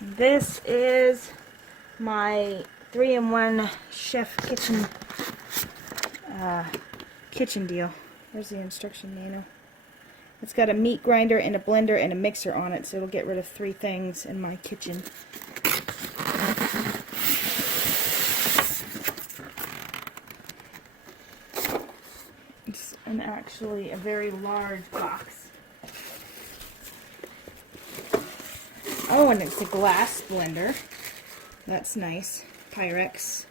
This is my 3-in-1 chef kitchen deal. Where's the instruction manual? It's got a meat grinder and a blender and a mixer on it, so it'll get rid of 3 things in my kitchen. It's actually a very large box. Oh, and it's a glass blender. That's nice. Pyrex.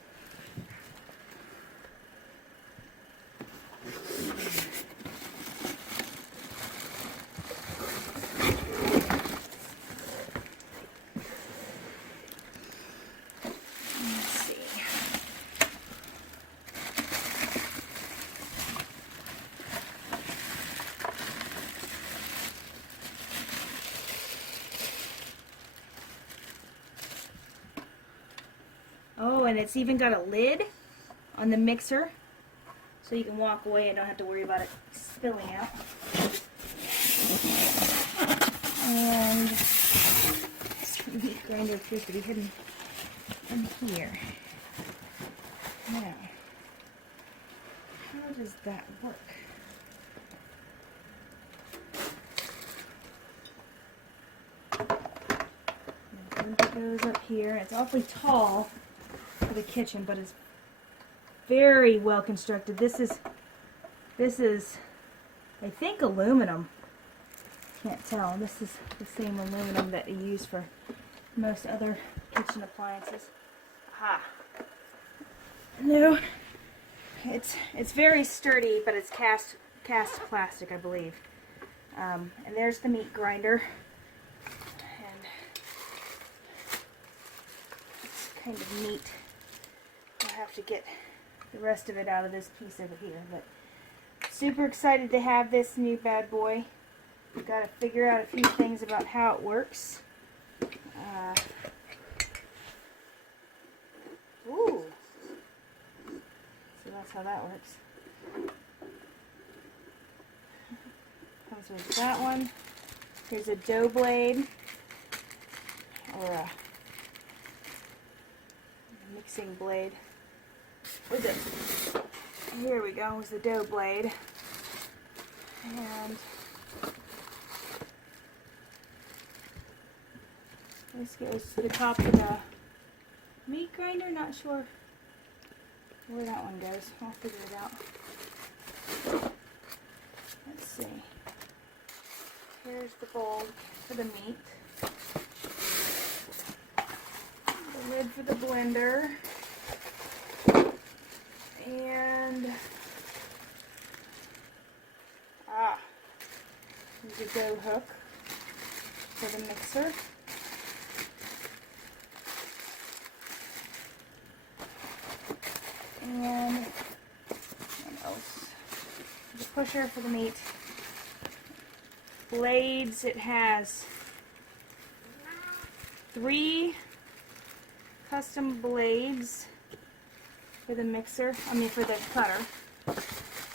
Oh, and it's even got a lid on the mixer, so you can walk away and don't have to worry about it spilling out. And the meat grinder appears to be hidden in here. Now, how does that work? It goes up here. It's awfully tall for the kitchen, but it's very well constructed. This is I think aluminum. Can't tell. This is the same aluminum that you use for most other kitchen appliances. Aha. No. It's very sturdy, but it's cast plastic, I believe. And there's the meat grinder. And it's kind of neat. I'll have to get the rest of it out of this piece over here, but super excited to have this new bad boy. We've got to figure out a few things about how it works. Ooh. So that's how that works. Comes with that one. Here's a dough blade, or a mixing blade. Where's it? Here we go, is the dough blade. And this goes to the top of the meat grinder. Not sure where that one goes. I'll figure it out. Let's see. Here's the bowl for the meat. The lid for the blender. And there's a dough hook for the mixer. And what else? The pusher for the meat. Blades. It has 3 custom blades for the mixer, for the cutter.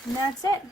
And that's it.